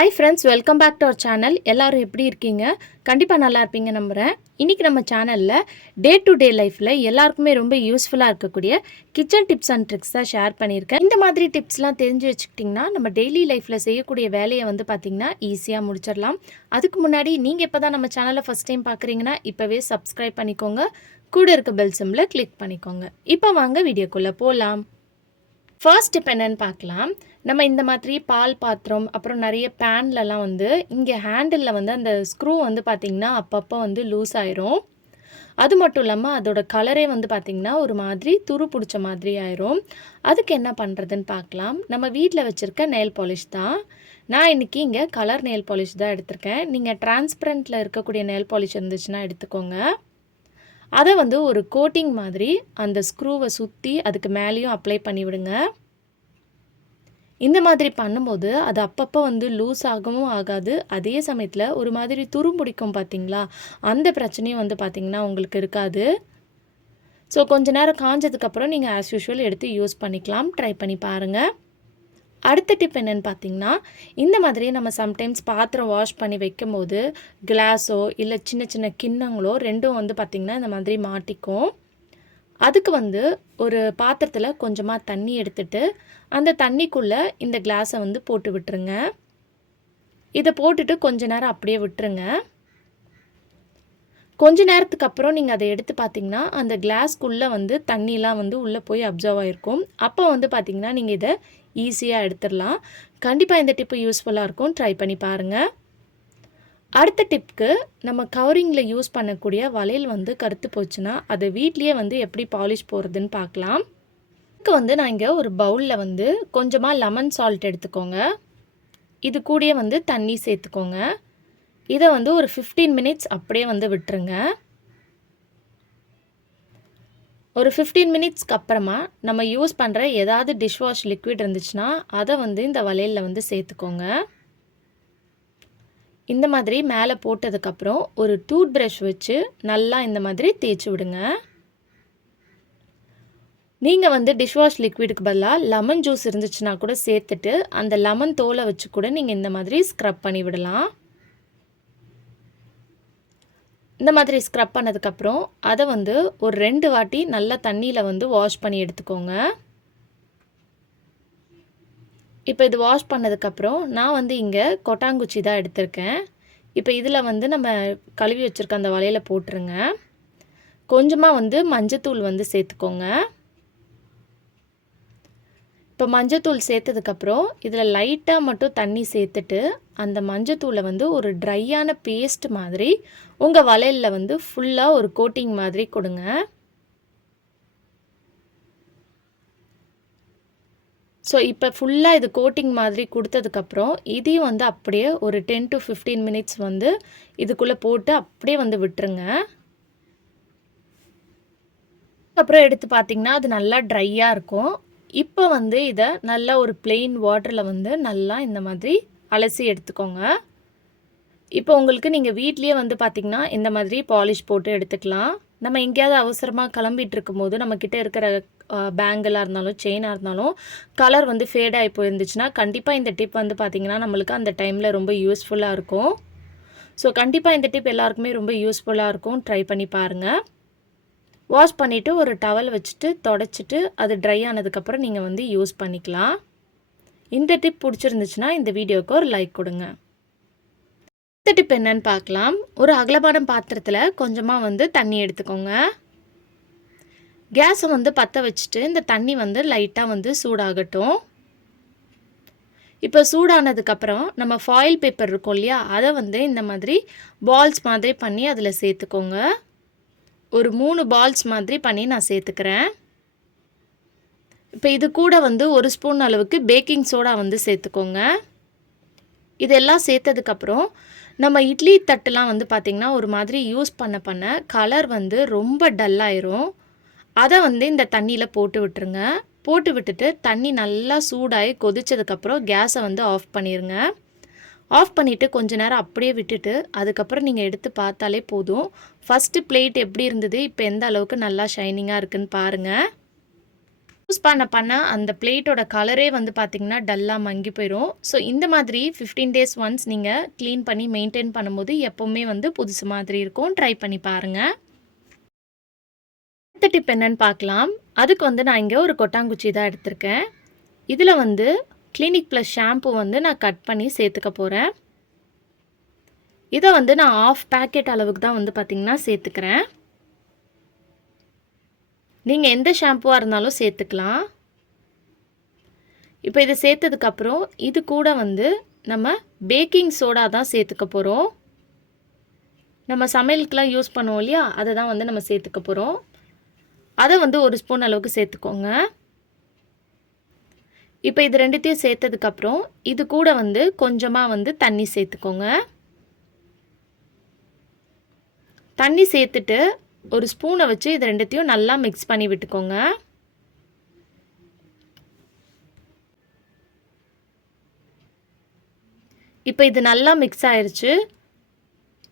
Hi friends welcome back to our channel எல்லாரும் எப்படி இருக்கீங்க? கண்டிப்பாக நல்லா இருப்பீங்க நம்புகிறேன் இன்றைக்கி நம்ம சேனலில் டே டு டே லைஃப்பில் எல்லாருக்குமே ரொம்ப யூஸ்ஃபுல்லாக இருக்கக்கூடிய கிச்சன் டிப்ஸ் அண்ட் ட்ரிக்ஸ் தான் ஷேர் பண்ணியிருக்கேன். இந்த மாதிரி டிப்ஸ்லாம் தெரிஞ்சு வச்சுக்கிட்டிங்கன்னா நம்ம டெய்லி லைஃப்பில் செய்யக்கூடிய வேலையை வந்து பார்த்திங்கன்னா ஈஸியாக முடிச்சிடலாம். அதுக்கு முன்னாடி நீங்கள் இப்போ தான் நம்ம சேனலை ஃபஸ்ட் டைம் பார்க்குறீங்கன்னா இப்போவே சப்ஸ்கிரைப் பண்ணிக்கோங்க. கூட இருக்க பெல் சிம்மில் கிளிக் பண்ணிக்கோங்க. இப்போ வாங்க வீடியோக்குள்ளே போகலாம் ஃபர்ஸ்ட் இப்போ என்னென்னு பார்க்கலாம். நம்ம இந்த மாதிரி பால் பாத்திரம் அப்புறம் நிறைய பேன்லலாம் வந்து இங்கே ஹேண்டிலில் வந்து அந்த ஸ்க்ரூ வந்து பார்த்திங்கன்னா அப்பப்போ வந்து லூஸ் ஆயிரும். அது மட்டும் இல்லாமல் அதோட கலரே வந்து பார்த்திங்கன்னா ஒரு மாதிரி துரு பிடிச்ச மாதிரி ஆயிரும். அதுக்கு என்ன பண்ணுறதுன்னு பார்க்கலாம். நம்ம வீட்டில் வச்சுருக்க நெயில் பாலிஷ் தான். நான் இன்றைக்கி இங்கே கலர் நெயில் பாலிஷ் தான் எடுத்திருக்கேன். நீங்கள் டிரான்ஸ்பரண்ட்டில் இருக்கக்கூடிய நெயில் பாலிஷ் இருந்துச்சுன்னா எடுத்துக்கோங்க. அதை வந்து ஒரு கோட்டிங் மாதிரி அந்த ஸ்க்ரூவை சுற்றி அதுக்கு மேலேயும் அப்ளை பண்ணிவிடுங்க. இந்த மாதிரி பண்ணும்போது அது அப்பப்போ வந்து லூஸ் ஆகவும் ஆகாது. அதே சமயத்தில் ஒரு மாதிரி துரும்பிடிக்கும் பார்த்தீங்களா அந்த பிரச்சனையும் வந்து பார்த்திங்கன்னா உங்களுக்கு இருக்காது. ஸோ கொஞ்ச நேரம் காஞ்சதுக்கப்புறம் நீங்கள் ஆஸ் யூஷுவல் எடுத்து யூஸ் பண்ணிக்கலாம். ட்ரை பண்ணி பாருங்கள் அடுத்த டிப் என்னென்னு பார்த்தீங்கன்னா இந்த மாதிரி நம்ம சம்டைம்ஸ் பாத்திரம் வாஷ் பண்ணி வைக்கும் போது கிளாஸோ இல்லை சின்ன சின்ன கிண்ணங்களோ ரெண்டும் வந்து பார்த்திங்கன்னா இந்த மாதிரி மாட்டிக்கும். அதுக்கு வந்து ஒரு பாத்திரத்தில் கொஞ்சமாக தண்ணி எடுத்துட்டு அந்த தண்ணிக்குள்ளே இந்த கிளாஸை வந்து போட்டு விட்டுருங்க. இதை போட்டுட்டு கொஞ்ச நேரம் அப்படியே விட்டுருங்க. கொஞ்ச நேரத்துக்கு அப்புறம் நீங்கள் அதை எடுத்து பார்த்தீங்கன்னா அந்த கிளாஸ்க்குள்ளே வந்து தண்ணிலாம் வந்து உள்ளே போய் அப்சர்வ் ஆகிருக்கும் அப்போ வந்து பார்த்திங்கன்னா நீங்கள் இதை ஈஸியாக எடுத்துடலாம். கண்டிப்பாக இந்த டிப்பு யூஸ்ஃபுல்லாக இருக்கும். ட்ரை பண்ணி பாருங்கள் அடுத்த டிப்க்கு நம்ம கவரிங்கில் யூஸ் பண்ணக்கூடிய வளையல் வந்து கருத்து போச்சுன்னா அதை வீட்லேயே வந்து எப்படி பாலிஷ் போகிறதுன்னு பார்க்கலாம். இதுக்கு வந்து நான் இங்கே ஒரு பவுலில் வந்து கொஞ்சமாக லெமன் சால்ட் எடுத்துக்கோங்க. இது கூடயே வந்து தண்ணி சேர்த்துக்கோங்க. இதை வந்து ஒரு ஃபிஃப்டீன் மினிட்ஸ் அப்படியே வந்து விட்டுருங்க. ஒரு ஃபிஃப்டீன் மினிட்ஸ்க்கு அப்புறமா நம்ம யூஸ் பண்ணுற ஏதாவது டிஷ்வாஷ் லிக்விட் இருந்துச்சுன்னா அதை வந்து இந்த வளையலில் வந்து சேர்த்துக்கோங்க. இந்த மாதிரி மேலே போட்டதுக்கப்புறம் ஒரு டூத் ப்ரஷ் வச்சு நல்லா இந்த மாதிரி தேய்ச்சி விடுங்க. நீங்கள் வந்து டிஷ்வாஷ் லிக்விடுக்கு பதிலாக லெமன் ஜூஸ் இருந்துச்சுன்னா கூட சேர்த்துட்டு அந்த லெமன் தோலை வச்சு கூட நீங்கள் இந்த மாதிரி ஸ்க்ரப் பண்ணி விடலாம். இந்த மாதிரி ஸ்க்ரப் பண்ணதுக்கப்புறம் அதை வந்து ஒரு ரெண்டு வாட்டி நல்லா தண்ணியில் வந்து வாஷ் பண்ணி எடுத்துக்கோங்க. இப்போ இது வாஷ் பண்ணதுக்கப்புறம் நான் வந்து இங்கே கொட்டாங்குச்சி தான் எடுத்திருக்கேன். இப்போ இதில் வந்து நம்ம கழுவி வச்சுருக்க அந்த வலையில் போட்டுருங்க. கொஞ்சமாக வந்து மஞ்சத்தூள் வந்து சேர்த்துக்கோங்க. இப்போ மஞ்சத்தூள் சேர்த்ததுக்கப்புறம் இதில் லைட்டாக மட்டும் தண்ணி சேர்த்துட்டு அந்த மஞ்சத்தூளை வந்து ஒரு ட்ரையான பேஸ்ட் மாதிரி உங்கள் வளையலில் வந்து ஃபுல்லாக ஒரு கோட்டிங் மாதிரி கொடுங்க. ஸோ இப்போ ஃபுல்லாக இது கோட்டிங் மாதிரி கொடுத்ததுக்கப்புறம் இதையும் வந்து அப்படியே ஒரு டென் டு ஃபிஃப்டீன் மினிட்ஸ் வந்து இதுக்குள்ளே போட்டு அப்படியே வந்து விட்டுருங்க. அப்புறம் எடுத்து பார்த்திங்கன்னா அது நல்லா ட்ரையாக இருக்கும். இப்போ வந்து இதை நல்லா ஒரு பிளெயின் வாட்டரில் வந்து நல்லா இந்த மாதிரி அலசி எடுத்துக்கோங்க. இப்போ உங்களுக்கு நீங்கள் வீட்லேயே வந்து பார்த்திங்கன்னா இந்த மாதிரி பாலிஷ் போட்டு எடுத்துக்கலாம். நம்ம எங்கேயாவது அவசரமாக கிளம்பிட்டு இருக்கும்போது நம்மக்கிட்ட இருக்கிற பேங்கிளாக இருந்தாலும் செயினாக இருந்தாலும் கலர் வந்து ஃபேட் ஆகி போயிருந்துச்சுன்னா கண்டிப்பாக இந்த டிப் வந்து பார்த்திங்கன்னா நம்மளுக்கு அந்த டைமில் ரொம்ப யூஸ்ஃபுல்லாக இருக்கும். ஸோ கண்டிப்பாக இந்த டிப் எல்லாருக்குமே ரொம்ப யூஸ்ஃபுல்லாக இருக்கும். ட்ரை பண்ணி பாருங்கள் வாஷ் பண்ணிவிட்டு ஒரு டவல் வச்சுட்டு தொடச்சிட்டு அது ட்ரை ஆனதுக்கப்புறம் நீங்கள் வந்து யூஸ் பண்ணிக்கலாம். இந்த டிப் பிடிச்சிருந்துச்சுன்னா இந்த வீடியோவுக்கு ஒரு லைக் கொடுங்க. இந்த டிப் என்னன்னு பார்க்கலாம். ஒரு அகலபானம் பாத்திரத்தில் கொஞ்சமாக வந்து தண்ணி எடுத்துக்கோங்க. கேஸை வந்து பற்ற வச்சுட்டு இந்த தண்ணி வந்து லைட்டாக வந்து சூடாகட்டும். இப்போ சூடானதுக்கப்புறம் நம்ம ஃபாயில் பேப்பர் இருக்கும் இல்லையா? அதை வந்து இந்த மாதிரி பால்ஸ் மாதிரி பண்ணி அதில் சேர்த்துக்கோங்க. ஒரு மூணு பால்ஸ் மாதிரி பண்ணி நான் சேர்த்துக்கிறேன். இப்போ இது கூட வந்து ஒரு ஸ்பூன் அளவுக்கு பேக்கிங் சோடா வந்து சேர்த்துக்கோங்க. இதெல்லாம் சேர்த்ததுக்கப்புறம் நம்ம இட்லி தட்டுலாம் வந்து பார்த்திங்கன்னா ஒரு மாதிரி யூஸ் பண்ண பண்ண கலர் வந்து ரொம்ப டல்லாயிரும் அதை வந்து இந்த தண்ணியில் போட்டு விட்டுருங்க. போட்டு விட்டுட்டு தண்ணி நல்லா சூடாகி கொதிச்சதுக்கப்புறம் கேஸை வந்து ஆஃப் பண்ணிடுங்க ஆஃப் பண்ணிவிட்டு கொஞ்ச நேரம் அப்படியே விட்டுட்டு அதுக்கப்புறம் நீங்கள் எடுத்து பார்த்தாலே போதும். ஃபஸ்ட்டு பிளேட் எப்படி இருந்தது? இப்போ எந்த அளவுக்கு நல்லா ஷைனிங்காக இருக்குதுன்னு பாருங்கள் யூஸ் பண்ண பண்ண அந்த பிளேட்டோட கலரே வந்து பார்த்திங்கன்னா டல்லாக மங்கி போயிடும் ஸோ இந்த மாதிரி ஃபிஃப்டீன் டேஸ் ஒன்ஸ் நீங்கள் க்ளீன் பண்ணி மெயின்டைன் பண்ணும்போது எப்போவுமே வந்து புதுசு மாதிரி இருக்கும். ட்ரை பண்ணி பாருங்கள் அடுத்த டிப் என்னன்னு பார்க்கலாம் அதுக்கு வந்து நான் இங்கே ஒரு கொட்டாங்குச்சி தான் எடுத்திருக்கேன். இதில் வந்து கிளினிக் ப்ளஸ் ஷாம்பு வந்து நான் கட் பண்ணி சேர்த்துக்க போகிறேன் இதை வந்து நான் ஆஃப் பேக்கெட் அளவுக்கு தான் வந்து பார்த்திங்கன்னா சேர்த்துக்கிறேன். நீங்கள் எந்த ஷாம்புவாக இருந்தாலும் சேர்த்துக்கலாம். இப்போ இதை சேர்த்ததுக்கப்புறம் இது கூட வந்து நம்ம பேக்கிங் சோடா தான் சேர்த்துக்க போகிறோம் நம்ம சமையலுக்கெலாம் யூஸ் பண்ணுவோம் இல்லையா? அதை தான் வந்து நம்ம சேர்த்துக்க போகிறோம் அதை வந்து ஒரு ஸ்பூன் அளவுக்கு சேர்த்துக்கோங்க. இப்போ இது ரெண்டுத்தையும் சேர்த்ததுக்கப்புறம் இது கூட வந்து கொஞ்சமாக வந்து தண்ணி சேர்த்துக்கோங்க. தண்ணி சேர்த்துட்டு ஒரு ஸ்பூனை வச்சு இது ரெண்டுத்தையும் நல்லா மிக்ஸ் பண்ணி விட்டுக்கோங்க. இப்போ இது நல்லா மிக்ஸ் ஆயிடுச்சு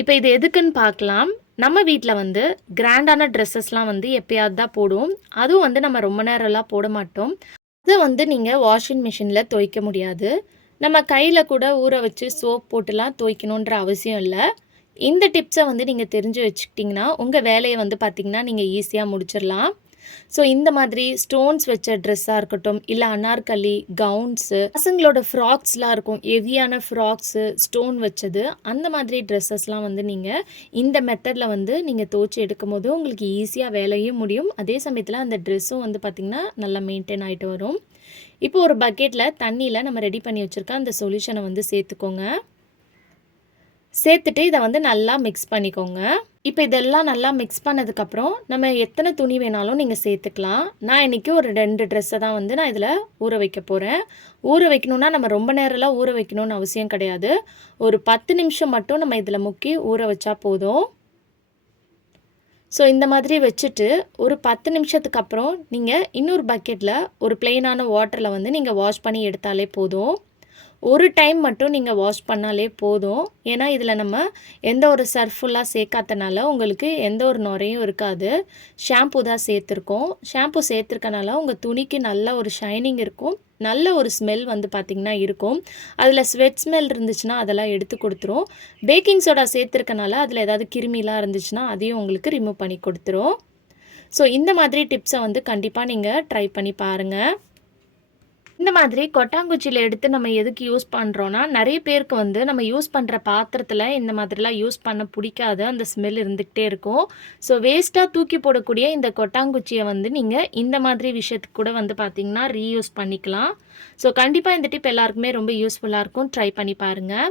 இப்போ இது எதுக்குன்னு பார்க்கலாம். நம்ம வீட்டில் வந்து கிராண்டான ட்ரெஸ்ஸஸ்லாம் வந்து எப்பயாவது தான் போடுவோம். அதுவும் வந்து நம்ம ரொம்ப நேரம்லாம் போட மாட்டோம். அதை வந்து நீங்கள் வாஷிங் மிஷினில் துவைக்க முடியாது. நம்ம கையில் கூட ஊற வச்சு சோப் போட்டுலாம் துவைக்கணுன்ற அவசியம் இல்லை. இந்த டிப்ஸை வந்து நீங்கள் தெரிஞ்சு வச்சுக்கிட்டிங்கன்னா உங்கள் வேலையை வந்து பார்த்திங்கன்னா நீங்கள் ஈஸியாக முடிச்சிடலாம். ஸோ இந்த மாதிரி ஸ்டோன்ஸ் வச்ச ட்ரெஸ்ஸாக இருக்கட்டும் இல்லை அனார்கலி கவுன்ஸு பசங்களோட ஃப்ராக்ஸ்லாம் இருக்கும் ஹெவியான ஃப்ராக்ஸு ஸ்டோன் வச்சது அந்த மாதிரி ட்ரெஸ்ஸஸ்லாம் வந்து நீங்கள் இந்த மெத்தடில் வந்து நீங்கள் துவச்சி எடுக்கும் போது உங்களுக்கு ஈஸியாக வேலையும் முடியும். அதே சமயத்தில் அந்த ட்ரெஸ்ஸும் வந்து பார்த்திங்கன்னா நல்லா மெயின்டைன் ஆகிட்டு வரும். இப்போ ஒரு பக்கெட்டில் தண்ணியில் நம்ம ரெடி பண்ணி வச்சுருக்க அந்த சொல்யூஷனை வந்து சேர்த்துக்கோங்க. சேர்த்துட்டு இதை வந்து நல்லா மிக்ஸ் பண்ணிக்கோங்க. இப்போ இதெல்லாம் நல்லா மிக்ஸ் பண்ணதுக்கப்புறம் நம்ம எத்தனை துணி வேணாலும் நீங்கள் சேர்த்துக்கலாம். நான் இன்றைக்கி ஒரு ரெண்டு ட்ரெஸ்ஸை தான் வந்து நான் இதில் ஊற வைக்க போகிறேன் ஊற வைக்கணுன்னா நம்ம ரொம்ப நேரம்லாம் ஊற வைக்கணும்னு அவசியம் கிடையாது. ஒரு பத்து நிமிஷம் மட்டும் நம்ம இதில் முக்கி ஊற வச்சா போதும். ஸோ இந்த மாதிரி வச்சுட்டு ஒரு பத்து நிமிஷத்துக்கு அப்புறம் நீங்கள் இன்னொரு பக்கெட்டில் ஒரு பிளெயினான வாட்டரில் வந்து நீங்கள் வாஷ் பண்ணி எடுத்தாலே போதும். ஒரு டைம் மட்டும் நீங்கள் வாஷ் பண்ணாலே போதும். ஏன்னா இதில் நம்ம எந்த ஒரு சர்ஃபுல்லாக சேர்க்காதனால உங்களுக்கு எந்த ஒரு நுரையும் இருக்காது. ஷாம்பு தான் சேர்த்துருக்கோம். ஷாம்பு சேர்த்துருக்கனால உங்கள் துணிக்கு நல்ல ஒரு ஷைனிங் இருக்கும். நல்ல ஒரு ஸ்மெல் வந்து பார்த்திங்கன்னா இருக்கும். அதில் ஸ்வெட் ஸ்மெல் இருந்துச்சுன்னா அதெல்லாம் எடுத்து கொடுத்துரும். பேக்கிங் சோடா சேர்த்துருக்கனால அதில் ஏதாவது கிருமிலாம் இருந்துச்சுன்னா அதையும் உங்களுக்கு ரிமூவ் பண்ணி கொடுத்துரும். ஸோ இந்த மாதிரி டிப்ஸை வந்து கண்டிப்பாக நீங்கள் ட்ரை பண்ணி பாருங்கள் இந்த மாதிரி கொட்டாங்குச்சியில் எடுத்து நம்ம எதுக்கு யூஸ் பண்ணுறோன்னா நிறைய பேருக்கு வந்து நம்ம யூஸ் பண்ணுற பாத்திரத்தில் இந்த மாதிரிலாம் யூஸ் பண்ண பிடிக்காது. அந்த ஸ்மெல் இருந்துக்கிட்டே இருக்கும். ஸோ வேஸ்ட்டாக தூக்கி போடக்கூடிய இந்த கொட்டாங்குச்சியை வந்து நீங்கள் இந்த மாதிரி விஷயத்துக்கு கூட வந்து பார்த்திங்கன்னா ரீயூஸ் பண்ணிக்கலாம். ஸோ கண்டிப்பாக இந்த டிப் எல்லாருக்குமே ரொம்ப யூஸ்ஃபுல்லாக இருக்கும். ட்ரை பண்ணி பாருங்கள்